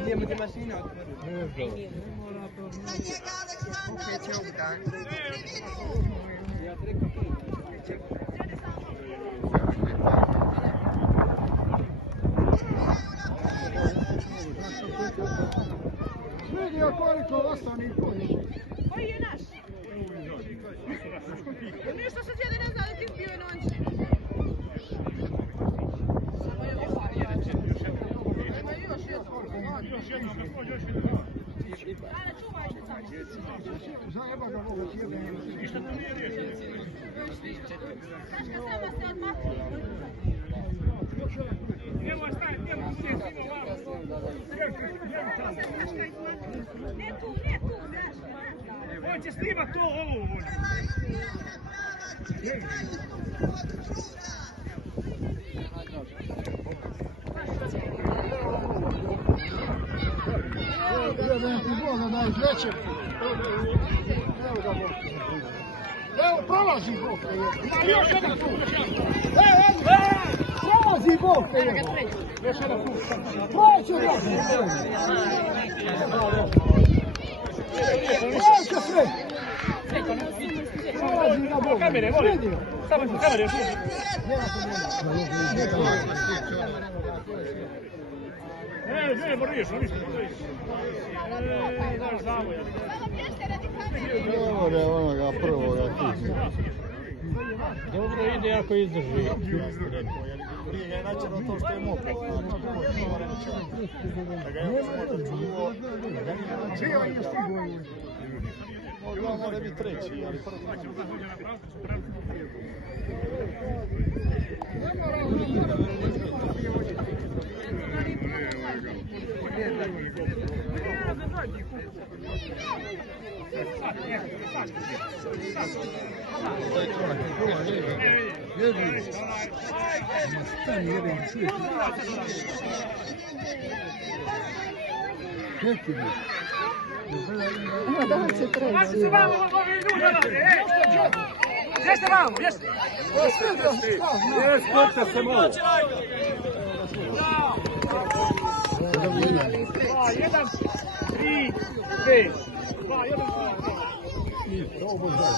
Idemo ti mašina. Vidio koliko ostane koji. Koji je naš? Ništa se djede ne zna da ti bio je noći. Ima još jedno. Ana, čuvaj se sam. Zajeba ga mogu sjebe. Znaš kad sama se odmakli? Nemoj staviti, nemoj staviti, Ne tu, znaš. hoće snimat to ovo. Gledam ti Boga da izveće. Evo ga Bog. Evo, prolazi Bog te je. Ima još jedan tu. Prolazi Bog te je. Još jedan tu. Proći Bog. Proći sve. Prolazi na Bog. Kamere, molim. Samo su kamere još uvijek. Ne, moraš, ništa. Znaš, znamo ja. Dobro je onoga prvoga tu. Dobro ide ako izdrži. Prije ga je načelo to što je mokro. Da ga je možda čuo. Čio je stigo. Može biti treći, ali prvo. Jeste vamo, jeste! Jeste se malo! 2, 1, 3, 5. 2, 1, 3, 5.